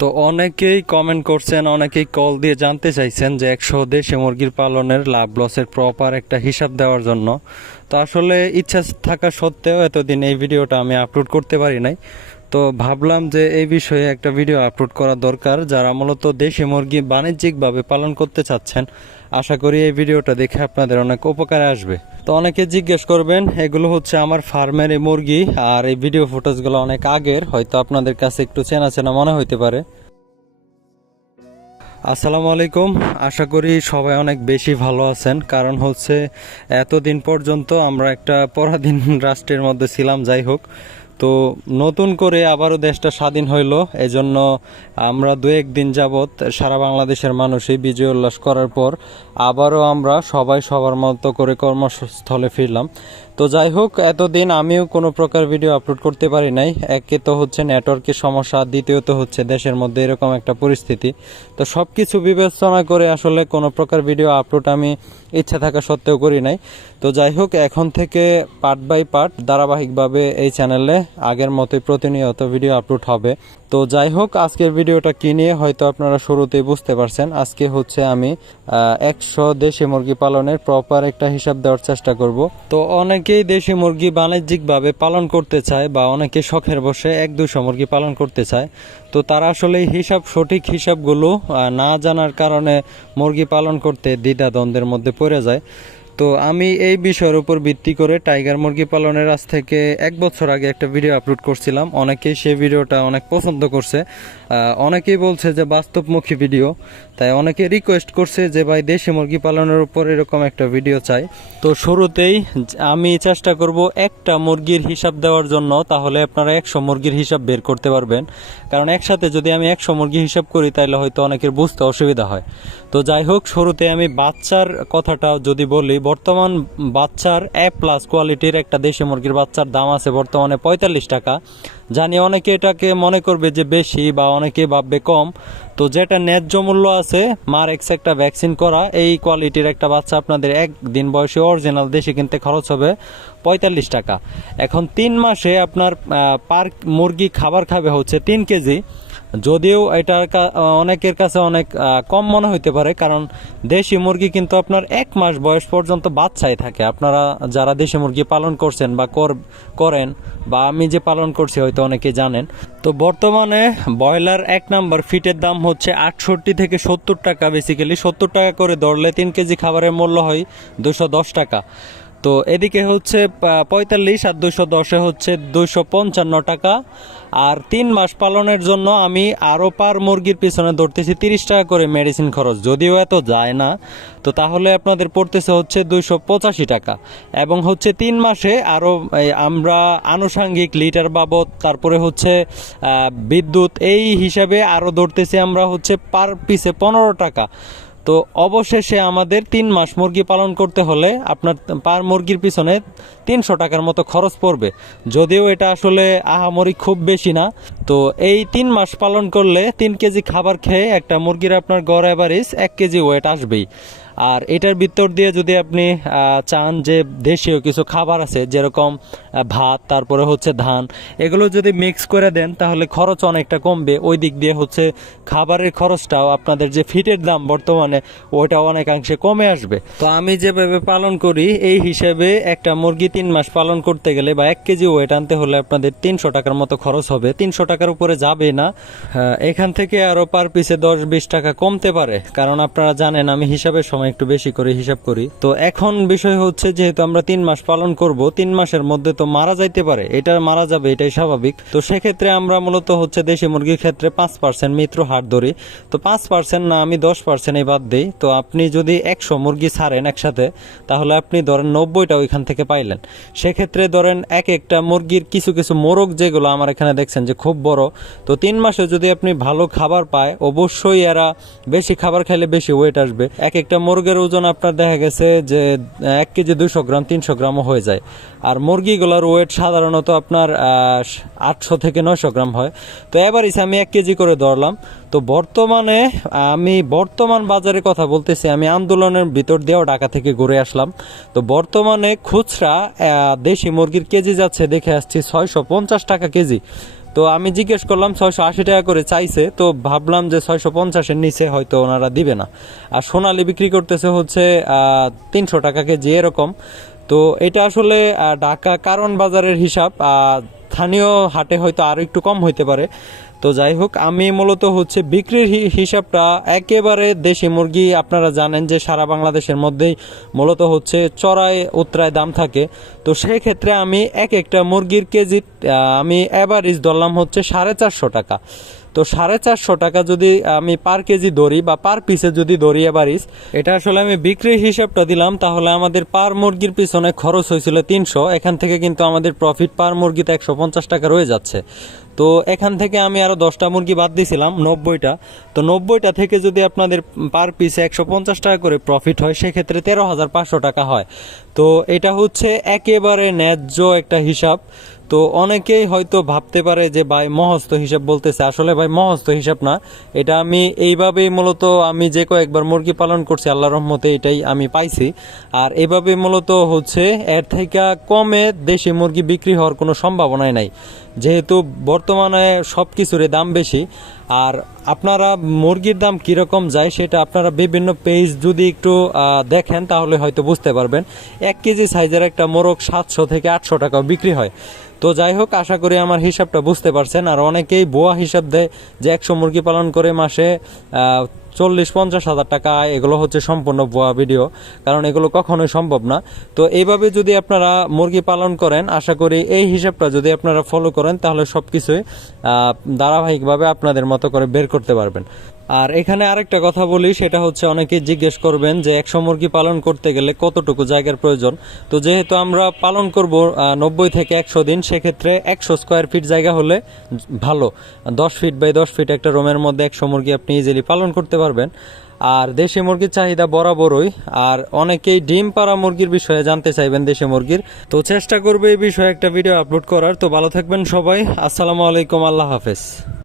তো অনেকেই কমেন্ট করছেন, অনেকেই কল দিয়ে জানতে চাইছেন যে একশো দেশে মুরগির পালনের লাভ লসের প্রপার একটা হিসাব দেওয়ার জন্য। তো আসলে ইচ্ছা থাকা সত্ত্বেও এতদিন এই ভিডিওটা আমি আপলোড করতে পারি নাই। তো ভাবলাম যে এই বিষয়ে একটা ভিডিও আপলোড করা দরকার, যারা মূলত দেশি মুরগি বাণিজ্যিকভাবে পালন করতে চাচ্ছেন। আশা করি এই ভিডিওটা দেখে আপনাদের অনেক উপকারে আসবে। তো অনেকে জিজ্ঞেস করবেন, এগুলো হচ্ছে আমার ফার্মের এই মুরগি, আর এই ভিডিও ফুটেজগুলো অনেক আগের, হয়তো আপনাদের কাছে একটু চেনা চেনা মনে হইতে পারে। আসসালামু আলাইকুম। আশা করি সবাই অনেক বেশি ভালো আছেন। কারণ হচ্ছে, এতদিন পর্যন্ত আমরা একটা পরাধীন রাষ্ট্রের মধ্যে ছিলাম, যাই হোক। তো নতুন করে আবারও দেশটা স্বাধীন হইল। এজন্য আমরা দু একদিন যাবৎ সারা বাংলাদেশের মানুষই বিজয় উল্লাস করার পর আবারও আমরা সবাই সবার মতো করে কর্মস্থলে ফিরলাম। তো যাই হোক, এতদিন আমিও কোনো প্রকার ভিডিও আপলোড করতে পারি নাই। একে তো হচ্ছে নেটওয়ার্কের সমস্যা, দ্বিতীয়ত হচ্ছে দেশের মধ্যে এরকম একটা পরিস্থিতি। তো সব কিছু বিবেচনা করে আসলে কোনো প্রকার ভিডিও আপলোড আমি ইচ্ছা থাকা সত্ত্বেও করি নাই। তো যাই হোক, এখন থেকে পার্ট বাই পার্ট ধারাবাহিকভাবে এই চ্যানেলে আগের মতোই প্রতিনিয়ত ভিডিও আপলোড হবে। তো যাই হোক, আজকের ভিডিওটা কি নিয়ে হয়তো আপনারা শুরুতেই বুঝতে পারছেন। আজকে হচ্ছে আমি একশো দেশি মুরগি পালনের প্রপার একটা হিসাব দেওয়ার চেষ্টা করব। তো অনেকেই দেশি মুরগি বাণিজ্যিকভাবে পালন করতে চায় বা অনেকে শখের বসে এক দুশো মুরগি পালন করতে চায়। তো তারা আসলে হিসাব, সঠিক হিসাবগুলো না জানার কারণে মুরগি পালন করতে দ্বিধাদ্বন্দ্বের মধ্যে পড়ে যায়। তো আমি এই বিষয়ের উপর ভিত্তি করে টাইগার মুরগি পালনের আজ থেকে এক বছর আগে একটা ভিডিও আপলোড করছিলাম। অনেকেই সেই ভিডিওটা অনেক পছন্দ করছে। অনেকেই বলছে যে বাস্তবমুখী ভিডিও। তাই অনেকে রিকোয়েস্ট করছে যে, ভাই, দেশি মুরগি পালনের উপর এরকম একটা ভিডিও চাই। তো শুরুতেই আমি চেষ্টা করব একটা মুরগির হিসাব দেওয়ার জন্য, তাহলে আপনারা একশো মুরগির হিসাব বের করতে পারবেন। কারণ একসাথে যদি আমি একশো মুরগি হিসাব করি তাহলে হয়তো অনেকের বুঝতে অসুবিধা হয়। তো যাই হোক, শুরুতে আমি বাচ্চার কথাটা যদি বলি, বর্তমান বাচ্চার এ প্লাস কোয়ালিটির একটা দেশি মুরগির বাচ্চার দাম আছে বর্তমানে পঁয়তাল্লিশ টাকা। জানি অনেকে এটাকে মনে করবে যে বেশি বা অনেকে ভাববে কম। তো যেটা ন্যায্য মূল্য আছে, মার এক্স একটা ভ্যাকসিন করা, এই কোয়ালিটির একটা বাচ্চা আপনাদের একদিন বয়সে অরিজিনাল দেশে কিনতে খরচ হবে পঁয়তাল্লিশ টাকা। এখন তিন মাসে আপনার পার্ক মুরগি খাবার খাবে হচ্ছে তিন কেজি। যদিও এটার অনেকের কাছে অনেক কম মনে হইতে পারে, কারণ দেশি মুরগি কিন্তু আপনার এক মাস বয়স পর্যন্ত বাচ্চাই থাকে। আপনারা যারা দেশি মুরগি পালন করছেন বা কর- করেন, বা আমি যে পালন করছি হয়তো অনেকে জানেন। তো বর্তমানে ব্রয়লার এক নাম্বার ফিটের দাম হচ্ছে আটষট্টি থেকে সত্তর টাকা বেসিক্যালি সত্তর টাকা করে ধরলে তিন কেজি খাবারের মূল্য হয় দুশো দশ টাকা। তো এদিকে হচ্ছে পঁয়তাল্লিশ আর দুশো দশে হচ্ছে দুশো পঞ্চান্ন টাকা। আর তিন মাস পালনের জন্য আমি আরও পার মুরগির পিছনে ধরতেছি তিরিশ টাকা করে মেডিসিন খরচ। যদিও এত যায় না, তো তাহলে আপনাদের পড়তেছে হচ্ছে দুশো পঁচাশি টাকা। এবং হচ্ছে তিন মাসে আরও আমরা আনুষাঙ্গিক লিটার বাবদ, তারপরে হচ্ছে বিদ্যুৎ, এই হিসাবে আরও ধরতেছি আমরা হচ্ছে পার পিসে পনেরো টাকা। তো অবশেষে আমাদের তিন মাস মুরগি পালন করতে হলে আপনার পার মুরগির পিছনে তিনশো টাকার মতো খরচ পড়বে। যদিও এটা আসলে আহামরি খুব বেশি না। তো এই তিন মাস পালন করলে তিন কেজি খাবার খেয়ে একটা মুরগির আপনার গড় অ্যাভারেজ এক কেজি ওয়েট আসবেই। আর এটার ভিতর দিয়ে যদি আপনি চান যে দেশীয় কিছু খাবার আছে যেরকম ভাত তারপরে হচ্ছে ধান এগুলো যদি মিক্স করে দেন তাহলে খরচ অনেকটা কমবে। ওই দিক দিয়ে হচ্ছে খাবারের খরচটাও আপনাদের যে ফিটের দাম বর্তমানে ওইটা অনেকাংশে কমে আসবে। তো আমি যেভাবে পালন করি এই হিসেবে একটা মুরগি তিন মাস পালন করতে গেলে বা এক কেজি ওয়েট আনতে হলে আপনাদের তিনশো টাকার মতো খরচ হবে। তিনশো টাকার উপরে যাবে না। হ্যাঁ, এখান থেকে আরও পার পিসে দশ বিশ টাকা কমতে পারে। কারণ আপনারা জানেন আমি হিসাবের সময় একটু বেশি করে হিসাব করি। তো এখন বিষয় হচ্ছে যেহেতু আমরা তিন মাস পালন করব, তিন মাসের মধ্যে তো মারা যাইতে পারে। এটা মারা যাবে, এটাই স্বাভাবিক। তো সেক্ষেত্রে আমরা মূলত হচ্ছে দেশি মুরগির ক্ষেত্রে পাঁচ পার্সেন্ট মিত্র হার ধরি। তো পাঁচ পার্সেন্ট না, আমি দশ পার্সেন্ট বাদ দিই। তো আপনি যদি একশো মুরগি ছাড়েন একসাথে, তাহলে আপনি ধরেন নব্বইটা ওইখান থেকে পাইলেন। সেক্ষেত্রে ধরেন এক একটা মুরগির কিছু কিছু মোরগ যেগুলো আমার এখানে দেখছেন যে খুব বড়, তো তিন মাসে যদি আপনি ভালো খাবার পায়, অবশ্যই এরা বেশি খাবার খাইলে বেশি ওয়েট আসবে। এক একটা মুরগের ওজন আপনার দেখা গেছে যে এক কেজি দুশো গ্রাম, তিনশো গ্রামও হয়ে যায়। আর মুরগিগুলোর ওয়েট সাধারণত আপনার আটশো থেকে নয়শো গ্রাম হয়। তো এবারই আমি এক কেজি করে ধরলাম। তো বর্তমানে আমি বর্তমান বাজারে কথা বলতেছি, আমি আন্দোলনের ভিতর দিয়েও ঢাকা থেকে ঘুরে আসলাম। তো বর্তমানে খুচরা দেশি মুরগির কেজি যাচ্ছে, দেখে আসছি ছয়শো পঞ্চাশ টাকা কেজি। তো আমি জিজ্ঞেস করলাম ছয়শো আশি টাকা করে চাইছে, তো ভাবলাম যে ছয়শো পঞ্চাশের নিচে হয়তো ওনারা দিবে না। আর সোনালি বিক্রি করতেছে হচ্ছে তিনশো টাকা কেজি এরকম। তো এটা আসলে ঢাকা কারণ বাজারের হিসাব স্থানীয় হাটে হয়তো আরও একটু কম হইতে পারে। তো যাই হোক, আমি মূলত হচ্ছে বিক্রির হিসাবটা একেবারে দেশি মুরগি। আপনারা জানেন যে সারা বাংলাদেশের মধ্যেই মূলত হচ্ছে চড়াই উত্তরায় দাম থাকে। তো সেই ক্ষেত্রে আমি এক একটা মুরগির কেজি আমি অ্যাভারেজ ধরলাম হচ্ছে সাড়ে চারশো টাকা। তো সাড়ে চারশো টাকা যদি আমি পার কেজি ধরি বা পার পিসে যদি ধরি এবারিস এটা আসলে আমি বিক্রির হিসাবটা দিলাম, তাহলে আমাদের পার মুরগির পিছনে খরচ হয়েছিল তিনশো, এখান থেকে কিন্তু আমাদের প্রফিট পার মুরগিতে একশো পঞ্চাশ টাকা রয়ে যাচ্ছে। তো এখান থেকে আমি আরও দশটা মুরগি বাদ দিয়েছিলাম, নব্বইটা। তো নব্বইটা থেকে যদি আপনাদের পার পিসে একশো পঞ্চাশ টাকা করে প্রফিট হয়, সেক্ষেত্রে তেরো হাজার পাঁচশো টাকা হয়। তো এটা হচ্ছে একেবারে ন্যায্য একটা হিসাব। তো অনেকেই হয়তো ভাবতে পারে যে, ভাই, মহস্ত হিসাব বলতেছে। আসলে ভাই, মহস্ত হিসাব না। এটা আমি এইভাবেই মূলত আমি যে কয়েকবার মুরগি পালন করছি আল্লাহ রহমতে এটাই আমি পাইছি। আর এভাবে মূলত হচ্ছে, এর থেকে কমে দেশি মুরগি বিক্রি হওয়ার কোনো সম্ভাবনাই নাই। যেহেতু বর্তমানে সব কিছুর দাম বেশি, আর আপনারা মুরগির দাম কীরকম যায় সেটা আপনারা বিভিন্ন পেজ যদি একটু দেখেন তাহলে হয়তো বুঝতে পারবেন। এক কেজি সাইজের একটা মোরগ সাতশো থেকে আটশো টাকা বিক্রি হয়। তো যাই হোক, আশা করি আমার হিসাবটা বুঝতে পারছেন। আর অনেকেই বোয়া হিসাব দেয় যে একশো মুরগি পালন করে মাসে চল্লিশ পঞ্চাশ হাজার টাকা, এগুলো হচ্ছে সম্পূর্ণ ভুয়া ভিডিও, কারণ এগুলো কখনোই সম্ভব না। তো এইভাবে যদি আপনারা মুরগি পালন করেন, আশা করি এই হিসাবটা যদি আপনারা ফলো করেন, তাহলে সব কিছুই ধারাবাহিকভাবে আপনাদের মতো করে বের করতে পারবেন। আর এখানে আরেকটা কথা বলি, সেটা হচ্ছে অনেকেই জিজ্ঞেস করবেন যে একশো মুরগি পালন করতে গেলে কতটুকু জায়গার প্রয়োজন। তো যেহেতু আমরা পালন করব নব্বই থেকে একশো দিন, সেক্ষেত্রে একশো স্কোয়ার ফিট জায়গা হলে ভালো। দশ ফিট বাই দশ ফিট একটা রুমের মধ্যে একশো মুরগি আপনি ইজিলি পালন করতে পারবেন। আর দেশি মুরগির চাহিদা বরাবরই, আর অনেকেই ডিম পাড়া মুরগির বিষয়ে জানতে চাইবেন দেশি মুরগির। তো চেষ্টা করবে এই বিষয়ে একটা ভিডিও আপলোড করার। তো ভালো থাকবেন সবাই। আসসালামু আলাইকুম, আল্লাহ হাফেজ।